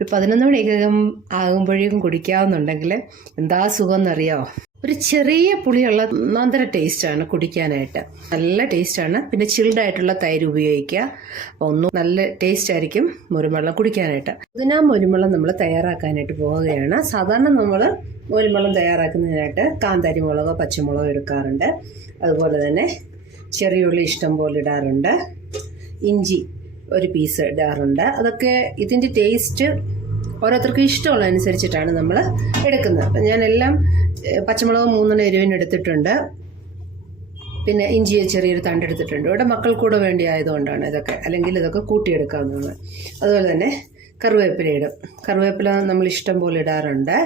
ഒരു പതിനൊന്ന് മണിയൊക്കെ ആകുമ്പോഴേക്കും കുടിക്കാവുന്നുണ്ടെങ്കിൽ എന്താ സുഖം എന്നറിയാമോ ഒരു ചെറിയ പുളിയുള്ള നന്ദര ടേസ്റ്റാണ് കുടിക്കാനായിട്ട്. നല്ല ടേസ്റ്റാണ്. പിന്നെ ചിൽഡ് ആയിട്ടുള്ള തൈര് ഉപയോഗിക്കുക. ഒന്നും നല്ല ടേസ്റ്റ് ആയിരിക്കും മുരുമെള്ളം കുടിക്കാനായിട്ട്. പുതിന മുരുമെള്ളം നമ്മൾ തയ്യാറാക്കാനായിട്ട് പോവുകയാണ്. സാധാരണ നമ്മൾ മുരുമെള്ളം തയ്യാറാക്കുന്നതിനായിട്ട് കാന്താരി മുളകോ പച്ചമുളകോ എടുക്കാറുണ്ട്. അതുപോലെ തന്നെ ചെറിയുള്ളി ഇഷ്ടം പോലെ ഇടാറുണ്ട്. ഇഞ്ചി ഒരു പീസ് ഇടാറുണ്ട്. അതൊക്കെ ഇതിന്റെ ടേസ്റ്റ് ഓരോരുത്തർക്കും ഇഷ്ടമുള്ള അനുസരിച്ചിട്ടാണ് നമ്മൾ എടുക്കുന്നത്. അപ്പം ഞാനെല്ലാം പച്ചമുളക് മൂന്നെണ്ണം എരിവിന് എടുത്തിട്ടുണ്ട്. പിന്നെ ഇഞ്ചി ചെറിയൊരു തണ്ടെടുത്തിട്ടുണ്ട് ഇവിടെ മക്കൾക്കൂടെ വേണ്ടി ആയതുകൊണ്ടാണ് ഇതൊക്കെ. അല്ലെങ്കിൽ ഇതൊക്കെ കൂട്ടിയെടുക്കാവുന്നതാണ്. അതുപോലെ തന്നെ കറിവേപ്പില ഇടും. കറിവേപ്പില നമ്മൾ ഇഷ്ടം പോലെ ഇടാറുണ്ട്.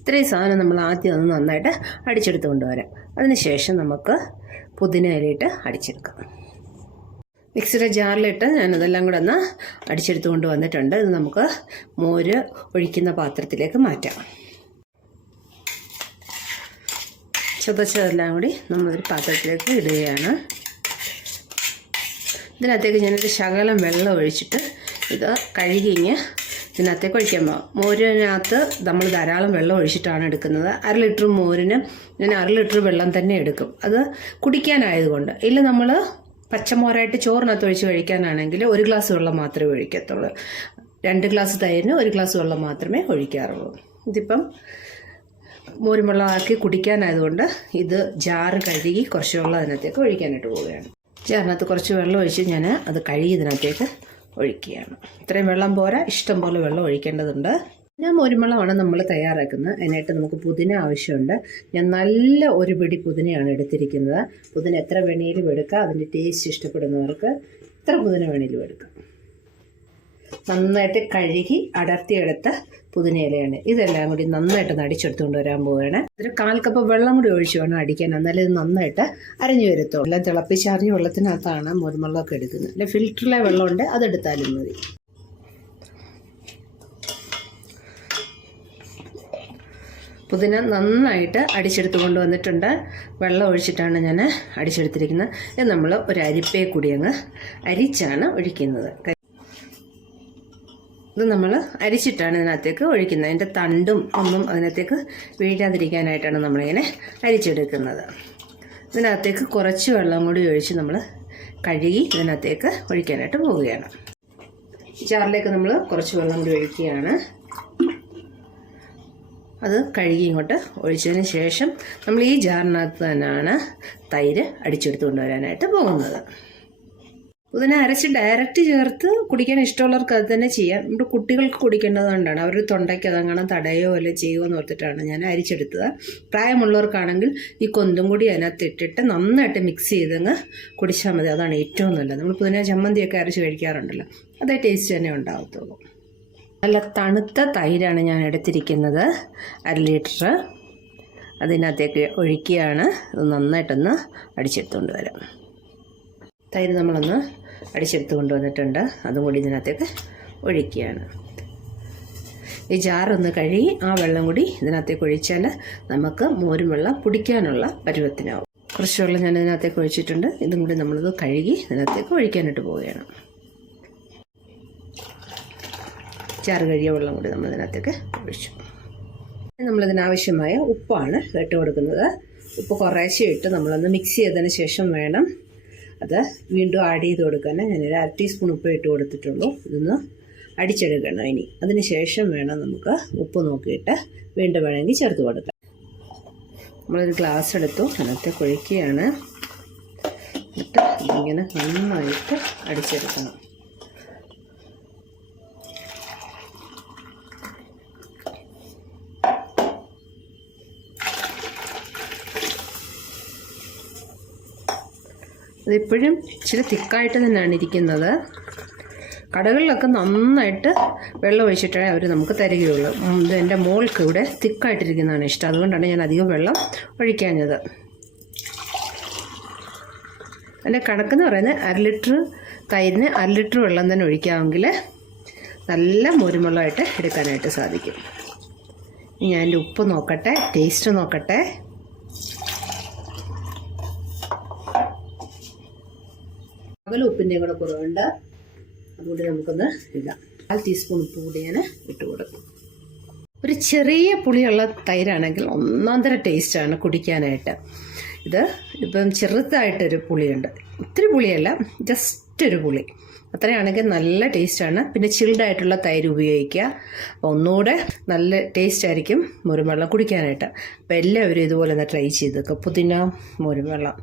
ഇത്രയും സാധനം നമ്മൾ ആദ്യം ഒന്ന് നന്നായിട്ട് അടിച്ചെടുത്ത് കൊണ്ടുവരാം അതിനുശേഷം നമുക്ക് പുതിന ഇലയിട്ട് അടിച്ചെടുക്കാം. മിക്സിയുടെ ജാറിലിട്ട് ഞാനതെല്ലാം കൂടെ ഒന്ന് അടിച്ചെടുത്ത് കൊണ്ട് വന്നിട്ടുണ്ട് ഇത് നമുക്ക് മോര് ഒഴിക്കുന്ന പാത്രത്തിലേക്ക് മാറ്റാം. ചതച്ചതെല്ലാം കൂടി നമ്മളൊരു പാത്രത്തിലേക്ക് ഇടുകയാണ്. ഇതിനകത്തേക്ക് ഞാനൊരു ശകലം വെള്ളം ഒഴിച്ചിട്ട് ഇത് കഴുകിഞ്ഞ് ഇതിനകത്തേക്ക് ഒഴിക്കാൻ പോകാം മോരിനകത്ത് നമ്മൾ ധാരാളം വെള്ളം ഒഴിച്ചിട്ടാണ് എടുക്കുന്നത്. അര ലിറ്റർ മോരിന് ഞാൻ അര ലിറ്റർ വെള്ളം തന്നെ എടുക്കും. അത് കുടിക്കാനായതുകൊണ്ട്. ഇല്ല നമ്മൾ പച്ചമോരായിട്ട് ചോറിനകത്ത് ഒഴിച്ച് കഴിക്കാനാണെങ്കിൽ ഒരു ഗ്ലാസ് വെള്ളം മാത്രമേ ഒഴിക്കത്തുള്ളൂ. രണ്ട് ഗ്ലാസ് തൈരിന് ഒരു ഗ്ലാസ് വെള്ളം മാത്രമേ ഒഴിക്കാറുള്ളൂ. ഇതിപ്പം മോരുമുളകാക്കി കുടിക്കാനായതുകൊണ്ട് ഇത് ജാറ് കഴുകി കുറച്ച് വെള്ളം അതിനകത്തേക്ക് ഒഴിക്കാനായിട്ട് പോവുകയാണ്. ജാറിനകത്ത് കുറച്ച് വെള്ളം ഒഴിച്ച് ഞാൻ അത് കഴുകി ഇതിനകത്തേക്ക് ഒഴിക്കുകയാണ്. ഇത്രയും വെള്ളം പോരാ. ഇഷ്ടം പോലെ വെള്ളം ഒഴിക്കേണ്ടതുണ്ട്. ഞാൻ മോരുമുളകാണ് നമ്മൾ തയ്യാറാക്കുന്നത്. അതിനായിട്ട് നമുക്ക് പുതിന ആവശ്യമുണ്ട്. ഞാൻ നല്ല ഒരു പിടി പുതിനയാണ് എടുത്തിരിക്കുന്നത്. പുതിന എത്ര വേണേലും എടുക്കാം. അതിന്റെ ടേസ്റ്റ് ഇഷ്ടപ്പെടുന്നവർക്ക് എത്ര പുതിന വേണേലും എടുക്കാം. നന്നായിട്ട് കഴുകി അടർത്തിയെടുത്ത പുതിനയിലയാണ് ഇതെല്ലാം കൂടി നന്നായിട്ട് അടിച്ചെടുത്തുകൊണ്ട് വരാൻ പോവുകയാണ്. ഒരു കാൽ കപ്പ് വെള്ളം കൂടി ഒഴിച്ച് വേണം അടിക്കാൻ. എന്നാലും ഇത് നന്നായിട്ട് അരഞ്ഞു വരുത്തുള്ളൂ. എല്ലാം തിളപ്പിച്ചാറിയ വെള്ളത്തിനകത്താണ് മുരുമുളകൊക്കെ എടുക്കുന്നത്. പിന്നെ ഫിൽറ്ററിലെ വെള്ളമുണ്ട്. അതെടുത്താലും മതി. പുതിന നന്നായിട്ട് അടിച്ചെടുത്ത് കൊണ്ടുവന്നിട്ടുണ്ട്. വെള്ളം ഒഴിച്ചിട്ടാണ് ഞാൻ അടിച്ചെടുത്തിരിക്കുന്നത്. ഇത് നമ്മൾ ഒരു അരിപ്പയെ കൂടി അങ്ങ് അരിച്ചാണ് ഒഴിക്കുന്നത്. ഇത് നമ്മൾ അരിച്ചിട്ടാണ് ഇതിനകത്തേക്ക് ഒഴിക്കുന്നത്. അതിന്റെ തണ്ടും ഒന്നും അതിനകത്തേക്ക് വീഴാതിരിക്കാനായിട്ടാണ് നമ്മളിങ്ങനെ അരിച്ചെടുക്കുന്നത്. ഇതിനകത്തേക്ക് കുറച്ച് വെള്ളം കൂടി ഒഴിച്ച് നമ്മൾ കഴുകി ഇതിനകത്തേക്ക് ഒഴിക്കാനായിട്ട് പോവുകയാണ്. ചാറിലേക്ക് നമ്മൾ കുറച്ച് വെള്ളം കൂടി ഒഴിക്കുകയാണ്. അത് കഴുകി ഇങ്ങോട്ട് ഒഴിച്ചതിന് ശേഷം നമ്മൾ ഈ ജാറിനകത്ത് തന്നെയാണ് തൈര് അടിച്ചെടുത്ത് കൊണ്ടുവരാനായിട്ട് പോകുന്നത്. ഇതിനെ അരച്ച് ഡയറക്റ്റ് ചേർത്ത് കുടിക്കാൻ ഇഷ്ടമുള്ളവർക്ക് അത് തന്നെ ചെയ്യാം. നമ്മുടെ കുട്ടികൾക്ക് കുടിക്കേണ്ടത് കൊണ്ടാണ്. അവർ തൊണ്ടയ്ക്ക് അതങ്ങനെ തടയോ അല്ലെ ചെയ്യുമോ എന്ന് ഓർത്തിട്ടാണ് ഞാൻ അരിച്ചെടുത്തത്. പ്രായമുള്ളവർക്കാണെങ്കിൽ ഈ കൊന്തും കൂടി അതിനകത്ത് ഇട്ടിട്ട് നന്നായിട്ട് മിക്സ് ചെയ്തങ്ങ് കുടിച്ചാൽ മതി. അതാണ് ഏറ്റവും നല്ലത്. നമ്മൾ പുതിന ചമ്മന്തിയൊക്കെ അരച്ച് കഴിക്കാറുണ്ടല്ലോ. അതേ ടേസ്റ്റ് തന്നെ ഉണ്ടാകത്തുള്ളൂ നല്ല തണുത്ത തൈരാണ് ഞാൻ എടുത്തിരിക്കുന്നത്. അര ലിറ്റർ അതിനകത്തേക്ക് ഒഴിക്കുകയാണ്. അത് നന്നായിട്ടൊന്ന് അടിച്ചെടുത്തുകൊണ്ട് വരാം. തൈര് നമ്മളൊന്ന് അടിച്ചെടുത്ത് കൊണ്ടുവന്നിട്ടുണ്ട് അതും കൂടി ഇതിനകത്തേക്ക് ഒഴിക്കുകയാണ്. ഈ ജാറൊന്ന് കഴുകി ആ വെള്ളം കൂടി ഇതിനകത്തേക്ക് ഒഴിച്ചാൽ നമുക്ക് മോരും വെള്ളം കുടിക്കാനുള്ള പരുവത്തിനാവും. കുറച്ച് വെള്ളം ഞാൻ ഇതിനകത്തേക്ക് ഒഴിച്ചിട്ടുണ്ട്. ഇതും കൂടി നമ്മളിത് കഴുകി ഇതിനകത്തേക്ക് ഒഴിക്കാനായിട്ട് പോവുകയാണ്. ചാറ് കഴിയ വെള്ളം കൂടി നമ്മൾ ഇതിനകത്തേക്ക് ഒഴിച്ചു നമ്മളിതിനാവശ്യമായ ഉപ്പാണ് ഇട്ട് കൊടുക്കുന്നത്. ഉപ്പ് കുറേശ്ശെ ഇട്ട് നമ്മളൊന്ന് മിക്സ് ചെയ്തതിന് ശേഷം വേണം അത് വീണ്ടും ആഡ് ചെയ്ത് കൊടുക്കാൻ ഞാനൊരു അര ടീസ്പൂൺ ഉപ്പ് ഇട്ട് കൊടുത്തിട്ടുള്ളൂ. ഇതൊന്ന് അടിച്ചെടുക്കണം ഇനി. അതിന് ശേഷം വേണം നമുക്ക് ഉപ്പ് നോക്കിയിട്ട് വീണ്ടും വേണമെങ്കിൽ ചേർത്ത് കൊടുക്കാം. നമ്മളൊരു ഗ്ലാസ് എടുത്തു. അതിനകത്ത് കുഴിക്കുകയാണ്. എന്നിട്ട് ഇങ്ങനെ നന്നായിട്ട് അടിച്ചെടുക്കണം. ഇതിപ്പോഴും ഇച്ചിരി തിക്കായിട്ട് തന്നെയാണ് ഇരിക്കുന്നത്. കടകളിലൊക്കെ നന്നായിട്ട് വെള്ളം ഒഴിച്ചിട്ടേ അവർ നമുക്ക് തരികയുള്ളൂ. എന്റെ മോൾക്ക് ഇവിടെ തിക്കായിട്ടിരിക്കുന്നതാണ് ഇഷ്ടം. അതുകൊണ്ടാണ് ഞാൻ അധികം വെള്ളം ഒഴിക്കാഞ്ഞത്. എന്റെ കണക്കെന്ന് പറയുന്നത് അര ലിറ്റർ തൈരിന് അര ലിറ്റർ വെള്ളം തന്നെ ഒഴിക്കാമെങ്കിൽ നല്ല മുരുമുളകായിട്ട് എടുക്കാനായിട്ട് സാധിക്കും. ഞാൻ ഉപ്പ് നോക്കട്ടെ ടേസ്റ്റ് നോക്കട്ടെ. പകൽ ഉപ്പിന്റെയും കൂടെ കുറവുണ്ട്. അതുകൊണ്ട് നമുക്കൊന്ന് ഇടാം. കാൽ ടീസ്പൂൺ ഉപ്പ് കൂടി ഞാൻ ഇട്ട് കൊടുക്കും. ഒരു ചെറിയ പുളിയുള്ള തൈരാണെങ്കിൽ ഒന്നാന്തര ടേസ്റ്റാണ് കുടിക്കാനായിട്ട്. ഇത് ഇപ്പം ചെറുതായിട്ടൊരു പുളിയുണ്ട്. ഒത്തിരി പുളിയല്ല ജസ്റ്റ് ഒരു പുളി. അത്രയാണെങ്കിൽ നല്ല ടേസ്റ്റാണ്. പിന്നെ ചിൽഡായിട്ടുള്ള തൈര് ഉപയോഗിക്കുക. അപ്പോൾ ഒന്നുകൂടെ നല്ല ടേസ്റ്റ് ആയിരിക്കും മുരുവെള്ളം കുടിക്കാനായിട്ട്. അപ്പോൾ എല്ലാവരും ഇതുപോലെ ഒന്ന് ട്രൈ ചെയ്തേക്കുക പുതിന മുരുവെള്ളം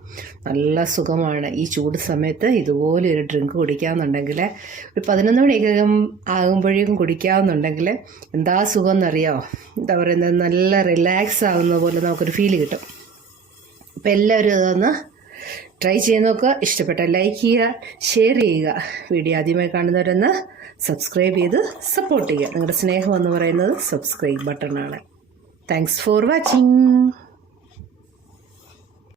നല്ല സുഖമാണ്. ഈ ചൂട് സമയത്ത് ഇതുപോലെ ഒരു ഡ്രിങ്ക് കുടിക്കാമെന്നുണ്ടെങ്കിൽ ഒരു പതിനൊന്ന് മണിയൊക്കെ ആകുമ്പോഴേക്കും കുടിക്കാമെന്നുണ്ടെങ്കിൽ എന്താ സുഖം എന്നറിയോ എന്താ പറയുന്നത്? നല്ല റിലാക്സ് ആകുന്ന പോലെ നമുക്കൊരു ഫീൽ കിട്ടും. അപ്പോൾ എല്ലാവരും ഇതൊന്ന് ട്രൈ ചെയ്ത് നോക്കുക. ഇഷ്ടപ്പെട്ട ലൈക്ക് ചെയ്യുക ഷെയർ ചെയ്യുക. വീഡിയോ ആദ്യമായി കാണുന്നവരൊന്ന് സബ്സ്ക്രൈബ് ചെയ്ത് സപ്പോർട്ട് ചെയ്യുക. നിങ്ങളുടെ സ്നേഹം എന്ന് പറയുന്നത് സബ്സ്ക്രൈബ് ബട്ടണാണ് താങ്ക്സ് ഫോർ വാച്ചിങ്